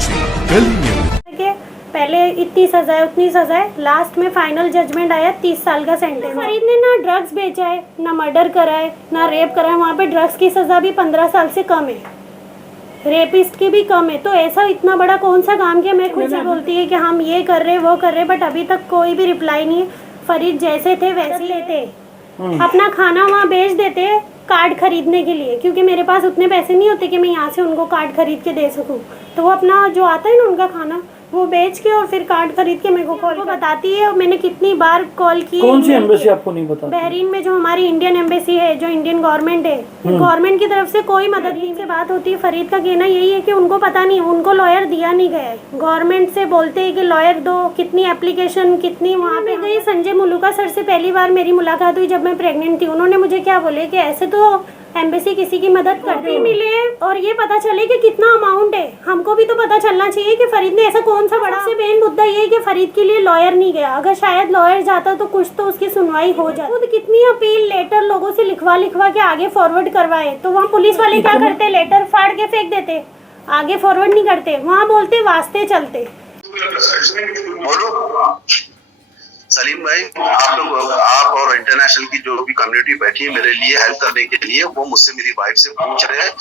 साक्षी गली न्यूज। पहले इतनी सजाए उतनी सजाए, लास्ट में फाइनल जजमेंट आया 30 साल का सेंटेंस। फरीद ने ना ड्रग्स बेचा है, ना मर्डर करा है, ना रेप करा है। वहाँ पे ड्रग्स की सजा भी 15 साल से कम है, रेपिस्ट की भी कम है। तो ऐसा इतना बड़ा कौन सा काम किया? मैं खुद से बोलती है कि हम ये कर रहे वो कर रहे, बट अभी तक कोई भी रिप्लाई नहीं है। फरीद जैसे थे वैसे लेते, अपना खाना वहाँ बेच देते कार्ड खरीदने के लिए, क्योंकि मेरे पास उतने पैसे नहीं होते कि मैं यहाँ से उनको कार्ड खरीद के दे सकूँ। तो वो अपना जो आता है ना उनका खाना वो बेच के और फिर कार्ड खरीद के मेरे को कॉल बताती है। और मैंने कितनी बार कॉल की। कौन सी एम्बेसी आपको नहीं बताती? बहरीन में जो हमारी इंडियन एम्बेसी है, जो इंडियन गवर्नमेंट है, गवर्नमेंट की तरफ से कोई मदद नहीं से बात होती है। फरीद का कहना यही है कि उनको पता नहीं, उनको लॉयर दिया नहीं गया है। गवर्नमेंट से बोलते हैं कि लॉयर दो, कितनी एप्लीकेशन कितनी वहाँ पे गई। संजय मुलुका सर से पहली बार मेरी मुलाकात हुई जब मैं प्रेग्नेंट थी। उन्होंने मुझे क्या बोले कि ऐसे तो एम्बेसी किसी की मदद करते ही मिले और ये पता चले कि कितना अमाउंट है। हमको भी तो पता चलना चाहिए कि फरीद ने ऐसा कौन सा बड़ा से मेन मुद्दा ये है कि फरीद के लिए लॉयर नहीं गया। अगर शायद लॉयर जाता तो कुछ तो उसकी सुनवाई हो जाती। खुद कितनी अपील लेटर लोगों से लिखवा के आगे फॉरवर्ड करवाए, तो वहाँ पुलिस वाले क्या करते? लेटर फाड़ के फेंक देते, आगे फॉरवर्ड नहीं करते। वहाँ बोलते वास्ते चलते। सलीम भाई, आप और इंटरनेशनल की जो भी कम्युनिटी बैठी है मेरे लिए हेल्प करने के लिए, वो मुझसे मेरी वाइफ से पूछ रहे हैं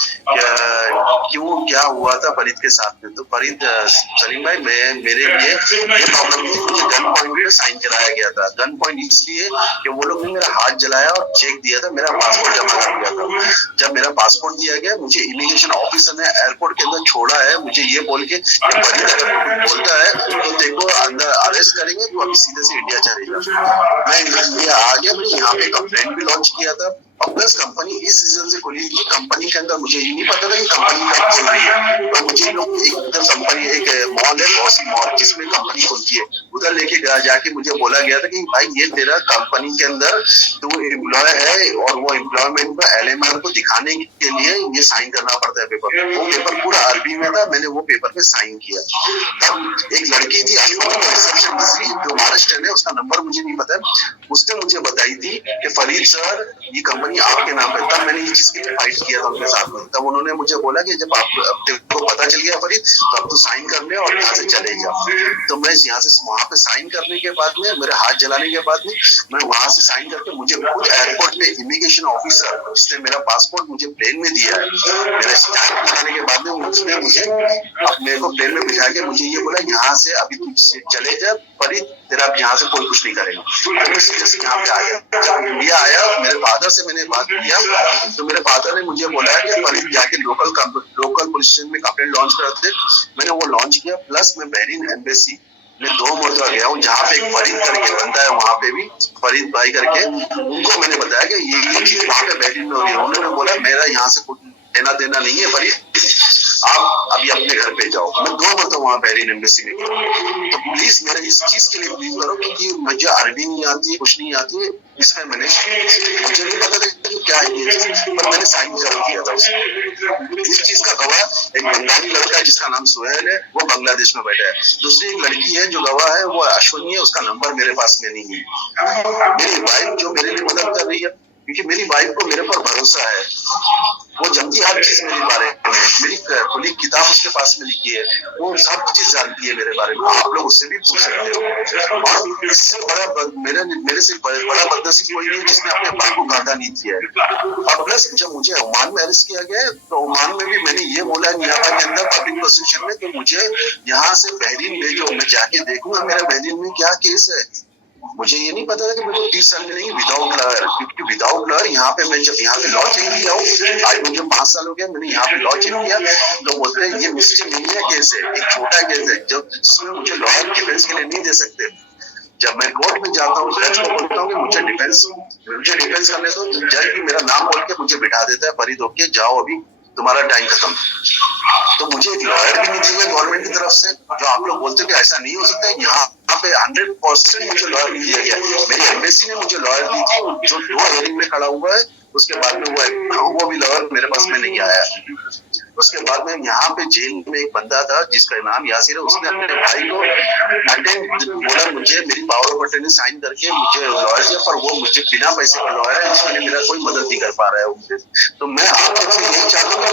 क्यों क्या हुआ था फरीद के साथ में। तो फरीद सलीम भाई, मेरे लिए ये प्रॉब्लम थी, मुझे गन पॉइंट पे साइन कराया गया था। गन पॉइंट इसलिए कि वो लोग ने मेरा हाथ जलाया और चेक दिया था, मेरा पासपोर्ट जमा कर दिया था। जब मेरा पासपोर्ट दिया गया, मुझे इमिग्रेशन ऑफिसर ने एयरपोर्ट के अंदर छोड़ा है, मुझे ये बोल के फरीद अगर बोलता है तो देखो अंदर अरेस्ट करेंगे तो अभी सीधे से इंडिया चलेगा। मैं इंडिया आ गया, मैंने यहाँ पे कंप्लेंट भी लॉन्च किया था। और प्लस कंपनी इस रीजन से खुली थी, कंपनी के अंदर मुझे ये नहीं पता था कि कंपनी कब खुल रही है। और मुझे लोग एक कंपनी, एक मॉल है बॉसी मॉल, जिसमें कंपनी खुलती है, उधर लेके जाके मुझे बोला गया था कि भाई ये तेरा कंपनी के अंदर तू एम्प्लॉय है और वो एम्प्लॉयमेंट में LMR को दिखाने के लिए ये साइन करना पड़ता है पेपर पे। वो पेपर पूरा अरबी में था, मैंने वो पेपर पे साइन किया। तब एक लड़की थी रिसेप्शन जो महाराष्ट्र है, उसका नंबर मुझे नहीं पता, उसने मुझे बताई थी कि फरीद सर ये कंपनी आपके नाम पे। तब मैंने ये चीज के लिए फाइट किया था उनके साथ में। तब उन्होंने मुझे बोला कि जब आपको पता चल गया फरीद, तो अब तो साइन कर ले और यहाँ से चले जाओ। तो मैं यहाँ से वहां पे साइन करने के बाद में, मेरे हाथ जलाने के बाद में, मैं वहां से साइन करके मुझे खुद एयरपोर्ट पे इमिग्रेशन ऑफिसर जिसने मेरा पासपोर्ट मुझे प्लेन में दिया है, मेरे स्टैंप लगाने के बाद में उसने मुझे मेरे को प्लेन में बिठा के मुझे ये बोला यहाँ से अभी तुम चले जा फरीद, तेरा अब यहाँ से कोई कुछ नहीं करेगा। तो मैं सीरियसली यहाँ पे आ गया। जब इंडिया आया, मेरे फादर से मैंने बात किया तो मेरे फादर ने मुझे बोला कि फरीद जाके लोकल पुलिस स्टेशन में कंप्लेंट लॉन्च करते। मैंने वो लॉन्च किया। प्लस मैं बहरीन एम्बेसी में 2 मरतबा गया हूँ, जहाँ पे एक फरीद करके बंदा है, वहाँ पे भी फरीद भाई करके, उनको मैंने बताया कि ये चीज वहाँ पे बहरीन में हो रही है। उन्होंने बोला मेरा यहाँ से कुछ लेना देना नहीं है फरीद, आप अभी अपने घर पे जाओ। मैं 2 मरतबा वहाँ बहरीन एम्बेसी में गया। तो प्लीज मेरे इस चीज के लिए प्लीज करो, क्योंकि मुझे अरबी नहीं आती है, कुछ नहीं आती है, इसमें मुझे नहीं पता था कि क्या है ये चीज, पर मैंने साइन जरूर किया था उसमें। इस चीज का गवाह एक बंगाली लड़का है जिसका नाम सुहेल है, वो बांग्लादेश में बैठा है। दूसरी एक लड़की है जो गवाह है, वो अश्विनी है, उसका नंबर मेरे पास में नहीं है। मेरी वाइफ जो मेरे लिए मदद कर रही है, क्योंकि मेरी वाइफ को मेरे पर भरोसा है, वो जानती हर चीज मेरे बारे में, मेरी खुली किताब उसके पास में लिखी है, वो सब चीज जानती है मेरे बारे में। आप लोग उससे भी पूछ सकते हो। और इससे बड़ा मेरे से बड़ा बदनसीब कोई नहीं जिसने अपने बाप को गांधा नहीं किया है। और प्लस जब मुझे ओमान में अरेस्ट किया गया, तो ओमान में भी मैंने ये बोला नियाबा के अंदर पब्लिक प्रोसिक्यूशन में कि मुझे यहाँ से बहरीन भेजो, मैं जाके देखूंगा मेरा बहरीन में क्या केस है। मुझे ये नहीं पता था कि मेरे को 30 साल मिलेंगे विदाउट लॉयर, क्योंकि विदाउट लॉयर यहाँ पे मैं जब यहाँ पे लॉ चेक किया हूँ, आज मुझे 5 साल हो गया, मैंने यहाँ पे लॉ चेक किया, तो बोलते हैं ये मिस्टर मीडिया केस है, एक छोटा केस है जिसमें मुझे लॉयर डिफेंस के लिए नहीं दे सकते। जब मैं कोर्ट में जाता हूँ, जज को बोलता हूँ कि मुझे डिफेंस करने दो, तो जज भी मेरा नाम बोल के मुझे बिठा देता है, फरीद ओके जाओ अभी तुम्हारा टाइम खत्म। तो मुझे एक लॉयर भी नहीं दिया गवर्नमेंट की तरफ से, जो आप लोग बोलते हैं कि ऐसा नहीं हो सकता। यहाँ पे 100% मुझे लॉयर नहीं दिया गया। मेरी एम्बेसी ने मुझे लॉयर दी थी, जो 2 हेयरिंग में खड़ा हुआ है, उसके बाद में वो भी लॉयर मेरे पास में नहीं आया। उसके बाद में यहाँ पे जेल में एक बंदा था जिसका नाम यासिर है, उसने अपने भाई को अटेंड बोला, मुझे मेरी पावर ऑफ अटर्नी साइन करके मुझे लॉयर दिया, पर वो मुझे बिना पैसे का लॉयर है, जिसमें मेरा कोई मदद नहीं कर पा रहा है उनसे। तो मैं आप लोगों से यही चाहता हूँ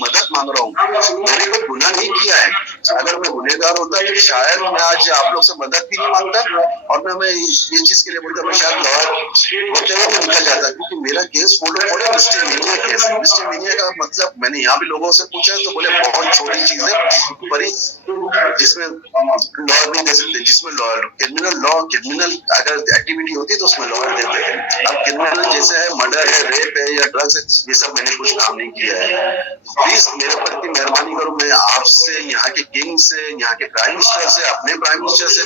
मदद मांग रहा हूँ, मैंने कोई गुनाह नहीं किया है। अगर मैं गुनहगार होता तो शायद मैं आज आप लोग से मदद भी नहीं मांगता और मैं ये चीज के लिए बोलता मैं शायद लॉयर होते हुए मैं निकल जाता, क्योंकि मेरा केस वो लोग बोले मिस्टेमिनिया केस। मिस्टेमिनिया का मतलब मैंने यहाँ भी लोगों से पूछा तो बोले बहुत छोटी चीज है, पर जिसमें लॉयर नहीं दे सकते, जिसमें लॉयर क्रिमिनल अगर एक्टिविटी होती है तो उसमें लॉयर देते हैं। अब क्रिमिनल जैसे है मर्डर है, रेप है या ड्रग्स है, ये सब मैंने कुछ काम नहीं किया है। प्लीज मेरे प्रति मेहरबानी करो, मैं आपसे, यहाँ के किंग से, यहाँ के प्राइम मिनिस्टर से, अपने प्राइम मिनिस्टर से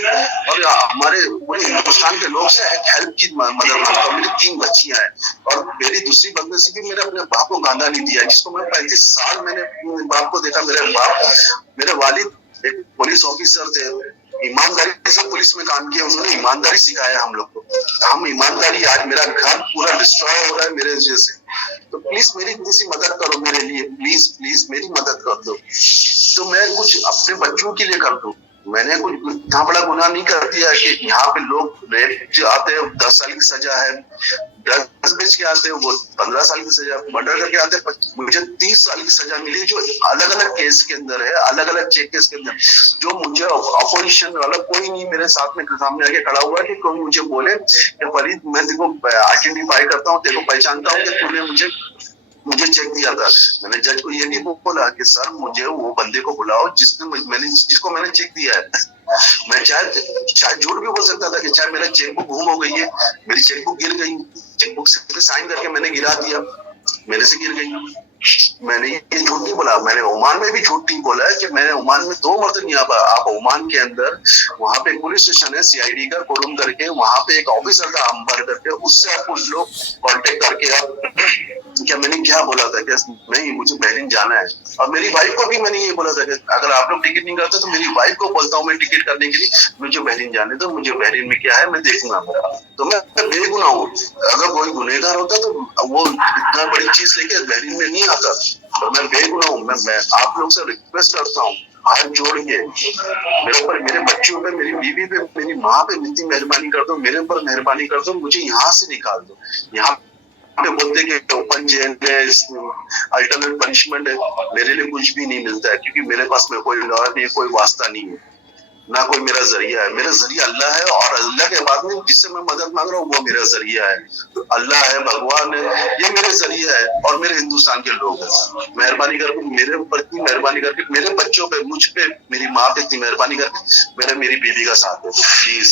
और हमारे पूरे हिंदुस्तान के लोग से एक हेल्प की मदद मांगता हूँ। मेरी 3 बच्चियां हैं और मेरी दूसरी बंदे से भी मेरे अपने बाप को गांधा नहीं दिया, जिसको मैं 35 साल मैंने बाप को देखा। मेरे वालिद एक पुलिस ऑफिसर थे, ईमानदारी से पुलिस में काम किया, उन्होंने ईमानदारी सिखाया हम लोग को। हम ईमानदारी, आज मेरा घर पूरा डिस्ट्रॉय हो रहा है मेरे वजह से, तो प्लीज मेरी किसी मदद करो मेरे लिए, प्लीज मेरी मदद कर दो, तो मैं कुछ अपने बच्चों के लिए कर दूं। मैंने कुछ इतना बड़ा गुनाह नहीं कर दिया कि यहाँ पे लोग रेप आते हैं 10 साल की सजा है, ड्रग्स बेच के आते हैं वो 15 साल की सजा, मर्डर करके आते हैं मुझे 30 साल की सजा मिली, जो अलग अलग केस के अंदर है, अलग अलग चेक केस के अंदर। जो मुझे अपोजिशन वाला कोई नहीं मेरे साथ में सामने आके खड़ा हुआ है कि कोई मुझे बोले कि फरीद मैं तेरे को आइडेंटिफाई करता हूँ, तेरे को पहचानता हूँ कि तूने मुझे चेक दिया था। मैंने जज को ये नहीं बोला कि सर मुझे वो बंदे को बुलाओ जिसको मैंने चेक दिया है। मैं चाहे झूठ भी बोल सकता था कि चाहे मेरा चेकबुक गुम हो गई है, मेरी चेकबुक गिर गई, चेकबुक से साइन करके मैंने गिरा दिया, मेरे से गिर गई। मैंने ये झूठ नहीं बोला, मैंने ओमान में भी झूठ नहीं बोला है कि मैंने ओमान में 2 मरतबा नहीं। आप ओमान के अंदर वहां पे पुलिस स्टेशन है सीआईडी का कोडुम करके, वहां पे एक ऑफिसर था अंबर करके, उससे आप कुछ लोग कांटेक्ट करके आप क्या मैंने क्या बोला था कि नहीं मुझे बहरीन जाना है, और मेरी वाइफ को भी मैंने ये बोला था कि अगर आप लोग टिकट नहीं करते तो मेरी वाइफ को बोलता हूँ मैं टिकट करने के लिए, मुझे बहरीन जाने दो, मुझे बहरीन में क्या है मैं देखूंगा। तो मैं बेगुनाह हूँ, अगर कोई गुनहगार होता तो वो इतना बड़ी चीज लेके बहरीन में नहीं आता, तो मैं बेगुनाह हूँ। मैं आप लोग से रिक्वेस्ट करता हूँ हाथ जोड़ के, मेरे ऊपर, मेरे बच्चों पे, मेरी बीवी पे, मेरी माँ पे इतनी मेहरबानी कर दो, मेरे ऊपर मेहरबानी कर दो, मुझे यहाँ से निकाल दो। यहाँ पे बोलते कि ओपन जेल है, अल्टरनेट पनिशमेंट है, मेरे लिए कुछ भी नहीं मिलता है, क्योंकि मेरे पास में कोई लॉयर नहीं, कोई वास्ता नहीं है, ना कोई मेरा जरिया है। मेरा जरिया अल्लाह है, और अल्लाह के बाद में जिससे मैं मदद मांग रहा हूँ वो मेरा जरिया है। तो अल्लाह है, भगवान है, ये मेरे जरिया है, और मेरे हिंदुस्तान के लोग हैं। मेहरबानी करके मेरे ऊपर इतनी मेहरबानी करके, मेरे बच्चों पे, मुझ पे, मेरी माँ पे इतनी मेहरबानी करके मेरी बीवी का साथ दो प्लीज।